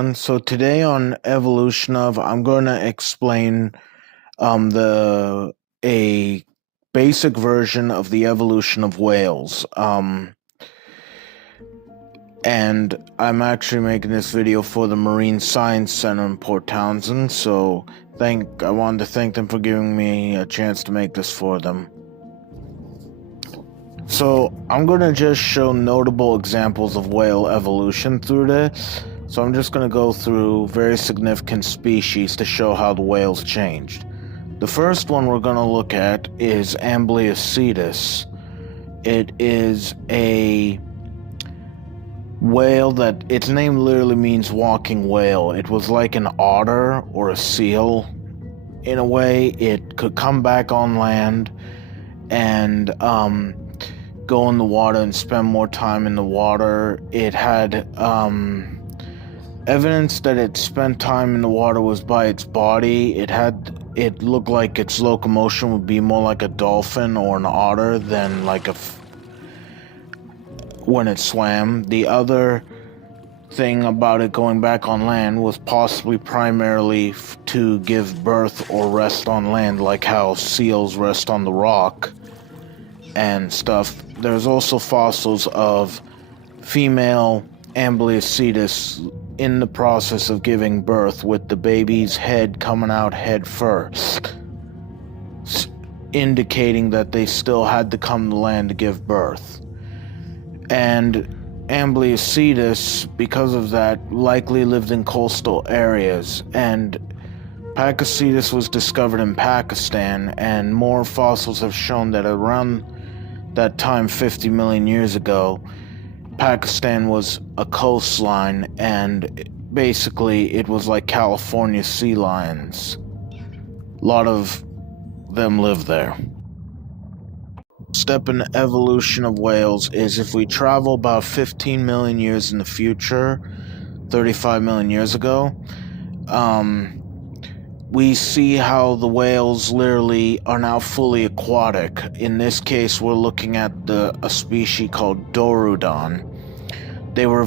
everyone. So today on evolution of, I'm going to explain the a basic version of the evolution of whales. And I'm actually making this video for the Marine Science Center in Port Townsend. So I wanted to thank them for giving me a chance to make this for them. So I'm going to just show notable examples of whale evolution through this. So I'm just going to go through very significant species to show how the whales changed. The first one we're going to look at is Ambliocetus. It is a whale that its name literally means walking whale. It was like an otter or a seal. In a way, it could come back on land and go in the water and spend more time in the water. It had evidence that it spent time in the water was by its body. It looked like its locomotion would be more like a dolphin or an otter than like when it swam. The other thing about it going back on land was possibly primarily to give birth or rest on land, like how seals rest on the rock and stuff. There's also fossils of female Ambliocetus in the process of giving birth, with the baby's head coming out head first, indicating that they still had to come to land to give birth. And Ambliocetus, because of that, likely lived in coastal areas, and Pakicetus was discovered in Pakistan, and more fossils have shown that around that time, 50 million years ago, Pakistan was a coastline, and basically it was like California sea lions. A lot of them live there. Step in the evolution of whales is if we travel about 15 million years in the future, 35 million years ago, we see how the whales literally are now fully aquatic. In this case, we're looking at a species called Dorudon. They were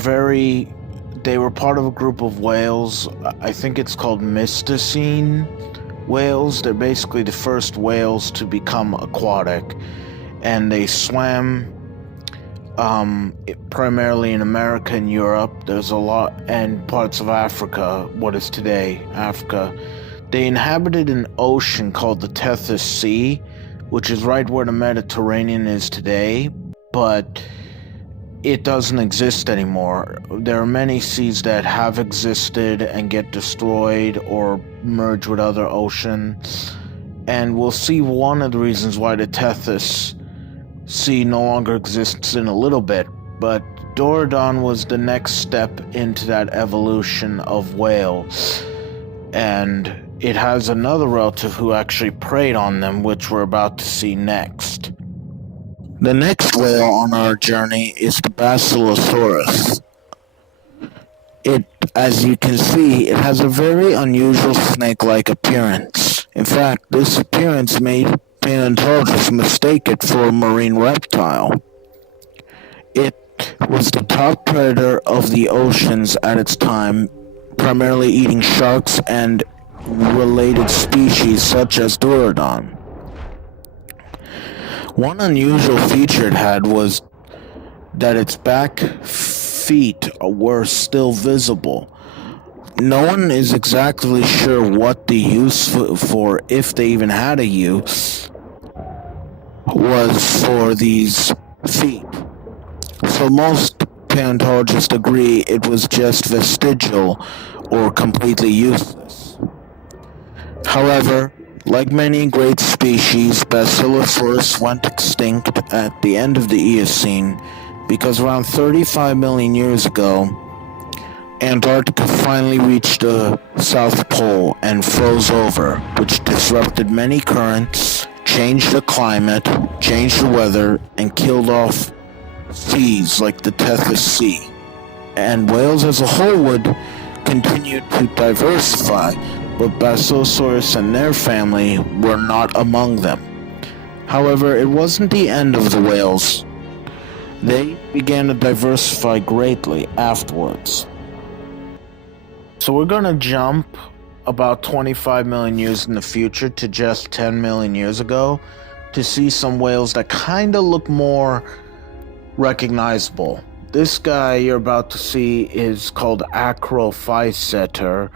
part of a group of whales. I think it's called Mystacine whales. They're basically the first whales to become aquatic, and they swam primarily in America and Europe. There's a lot, and parts of Africa, what is today Africa. They inhabited an ocean called the Tethys Sea, which is right where the Mediterranean is today, but it doesn't exist anymore. There are many seas that have existed and get destroyed or merge with other oceans, and we'll see one of the reasons why the Tethys Sea no longer exists in a little bit. But Dorudon was the next step into that evolution of whale, and it has another relative who actually preyed on them, which we're about to see next. The next whale on our journey is the Basilosaurus. As you can see, it has a very unusual snake-like appearance. In fact, this appearance made paleontologists mistake it for a marine reptile. It was the top predator of the oceans at its time, primarily eating sharks and related species such as Dorudon. One unusual feature it had was that its back feet were still visible. No one is exactly sure what the use for, if they even had a use, was for these feet. So most paleontologists agree it was just vestigial or completely useless. However, like many great species, Basilosaurus went extinct at the end of the Eocene because around 35 million years ago, Antarctica finally reached the South Pole and froze over, which disrupted many currents, changed the climate, changed the weather, and killed off seas like the Tethys Sea. And whales as a whole would continue to diversify, but Basilosaurus and their family were not among them. However, it wasn't the end of the whales. They began to diversify greatly afterwards. So we're gonna jump about 25 million years in the future to just 10 million years ago to see some whales that kind of look more recognizable. This guy you're about to see is called Acrophyseter,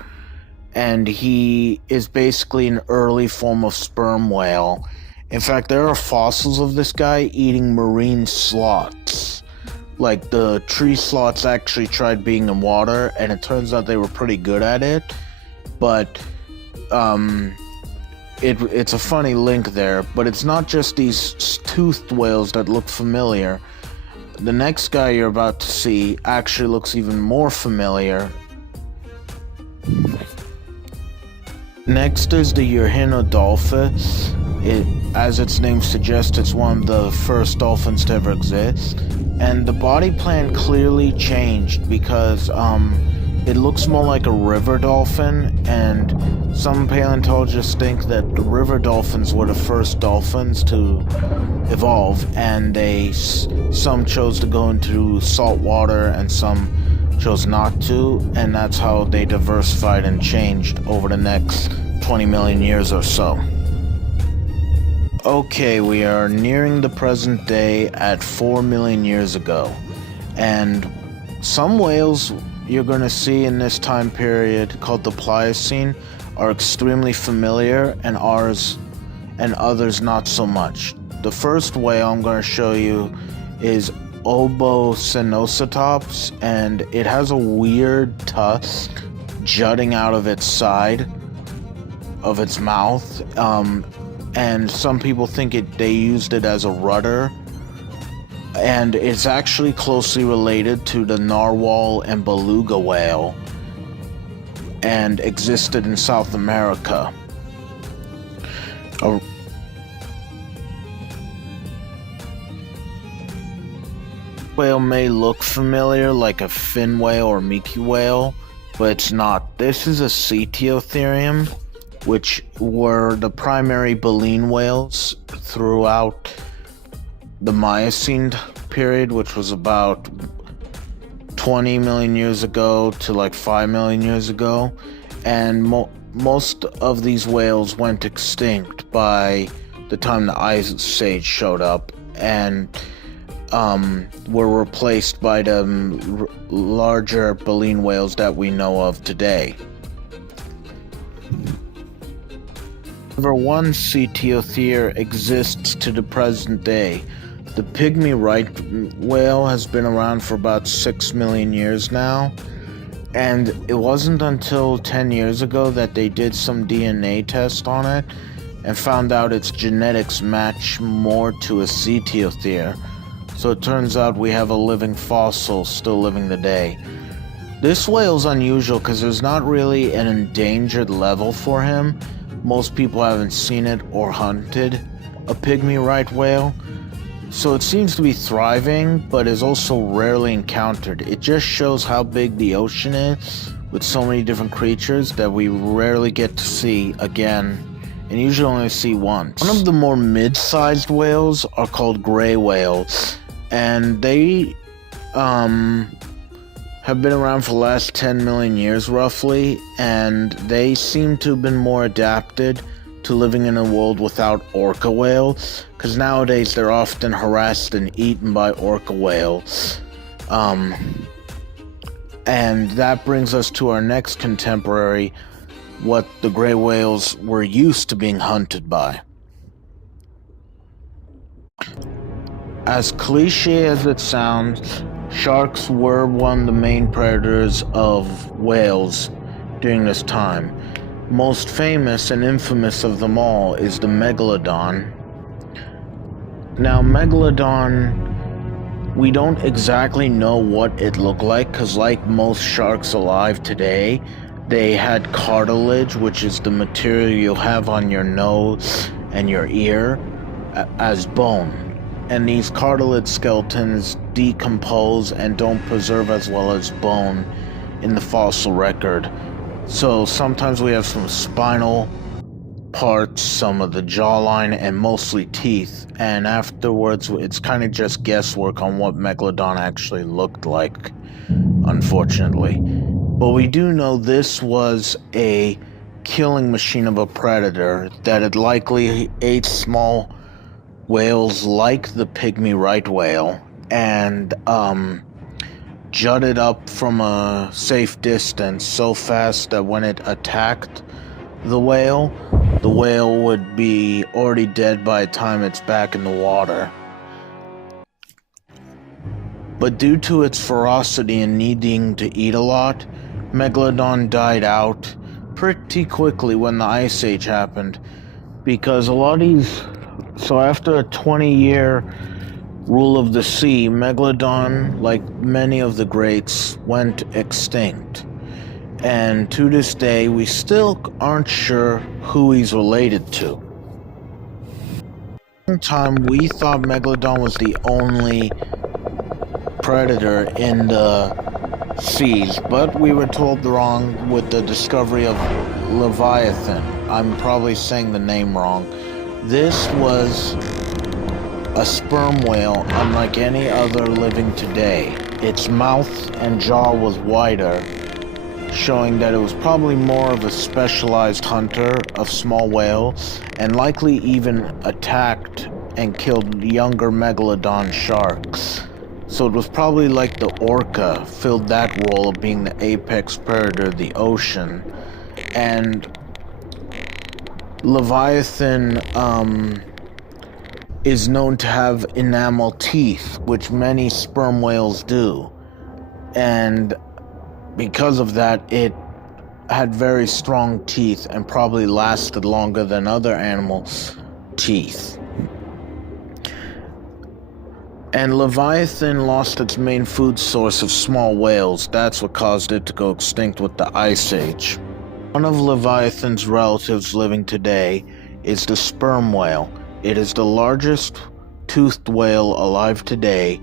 and he is basically an early form of sperm whale. In fact, there are fossils of this guy eating marine sloths. Like, the tree sloths actually tried being in water, and it turns out they were pretty good at it. But it's a funny link there. But it's not just these toothed whales that look familiar. The next guy you're about to see actually looks even more familiar. Next is the Euhinodolphus. As its name suggests, it's one of the first dolphins to ever exist. And the body plan clearly changed because it looks more like a river dolphin, and some paleontologists think that the river dolphins were the first dolphins to evolve, and some chose to go into salt water and some chose not to, and that's how they diversified and changed over the next 20 million years or so. Okay, we are nearing the present day at 4 million years ago, and some whales you're going to see in this time period called the Pliocene are extremely familiar, and others not so much. The first whale I'm going to show you is Obocenocetops, and it has a weird tusk jutting out of its side of its mouth, and some people think they used it as a rudder, and it's actually closely related to the narwhal and beluga whale and existed in South America. Whale may look familiar, like a fin whale or Mickey whale, but it's not. This is a Cetiotherium, which were the primary baleen whales throughout the Miocene period, which was about 20 million years ago to like 5 million years ago, and most of these whales went extinct by the time the Ice Age showed up, and were replaced by the larger baleen whales that we know of today. However, one Cetiothere exists to the present day. The pygmy right whale has been around for about 6 million years now, and it wasn't until 10 years ago that they did some DNA test on it and found out its genetics match more to a Cetiothere. So it turns out we have a living fossil still living today. This whale's unusual because there's not really an endangered level for him. Most people haven't seen it or hunted a pygmy right whale. So it seems to be thriving, but is also rarely encountered. It just shows how big the ocean is, with so many different creatures that we rarely get to see again, and usually only see once. One of the more mid-sized whales are called gray whales, and they have been around for the last 10 million years roughly, and they seem to have been more adapted to living in a world without orca whales, because nowadays they're often harassed and eaten by orca whales. And that brings us to our next contemporary, what the gray whales were used to being hunted by. As cliche as it sounds, sharks were one of the main predators of whales during this time. Most famous and infamous of them all is the Megalodon. Now, Megalodon, we don't exactly know what it looked like, because like most sharks alive today, they had cartilage, which is the material you'll have on your nose and your ear, as bone. And these cartilage skeletons decompose and don't preserve as well as bone in the fossil record. So sometimes we have some spinal parts, some of the jawline, and mostly teeth. And afterwards, it's kind of just guesswork on what Megalodon actually looked like, unfortunately. But we do know this was a killing machine of a predator that had likely ate small whales like the pygmy right whale and jutted up from a safe distance so fast that when it attacked the whale would be already dead by the time it's back in the water. But due to its ferocity and needing to eat a lot, Megalodon died out pretty quickly when the Ice Age happened, because a lot of these... So after a 20-year rule of the sea, Megalodon, like many of the greats, went extinct. And to this day, we still aren't sure who he's related to. At the time, we thought Megalodon was the only predator in the seas, but we were told wrong with the discovery of Leviathan. I'm probably saying the name wrong. This was a sperm whale unlike any other living today. Its mouth and jaw was wider, showing that it was probably more of a specialized hunter of small whales, and likely even attacked and killed younger megalodon sharks. So it was probably like the orca filled that role of being the apex predator of the ocean. And Leviathan is known to have enamel teeth, which many sperm whales do. And because of that, it had very strong teeth and probably lasted longer than other animals' teeth. And Leviathan lost its main food source of small whales. That's what caused it to go extinct with the Ice Age. One of Leviathan's relatives living today is the sperm whale. It is the largest toothed whale alive today,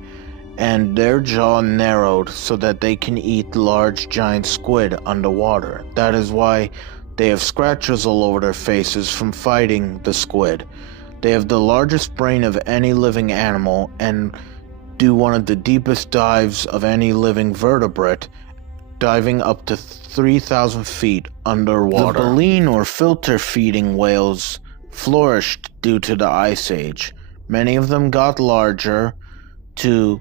and their jaw narrowed so that they can eat large giant squid underwater. That is why they have scratches all over their faces from fighting the squid. They have the largest brain of any living animal and do one of the deepest dives of any living vertebrate, diving up to 3,000 feet underwater. The baleen or filter feeding whales flourished due to the Ice Age. Many of them got larger to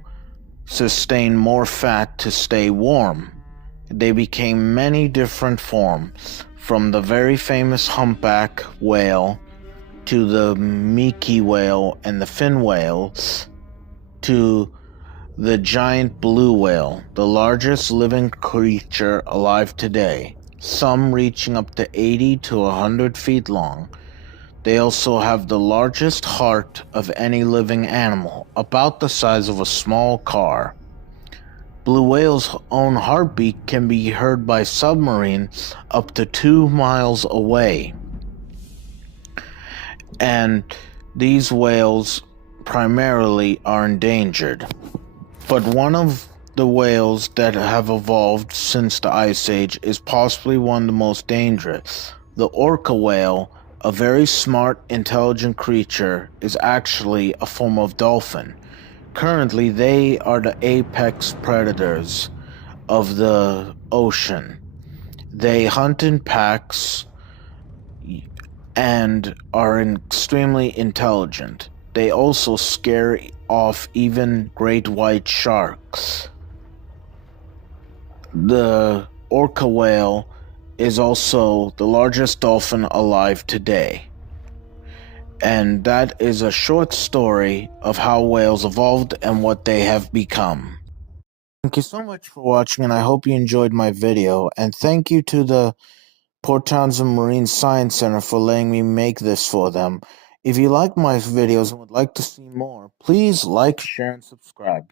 sustain more fat to stay warm. They became many different forms, from the very famous humpback whale to the Miki whale and the fin whale to the giant blue whale, the largest living creature alive today, some reaching up to 80 to 100 feet long. They also have the largest heart of any living animal, about the size of a small car. Blue whale's own heartbeat can be heard by submarines up to 2 miles away. And these whales primarily are endangered. But one of the whales that have evolved since the Ice Age is possibly one of the most dangerous. The orca whale, a very smart, intelligent creature, is actually a form of dolphin. Currently, they are the apex predators of the ocean. They hunt in packs and are extremely intelligent. They also scare off even great white sharks. The orca whale is also the largest dolphin alive today. And that is a short story of how whales evolved and what they have become. Thank you so much for watching, and I hope you enjoyed my video. And thank you to the Port Townsend Marine Science Center for letting me make this for them. If you like my videos and would like to see more, please like, share, and subscribe.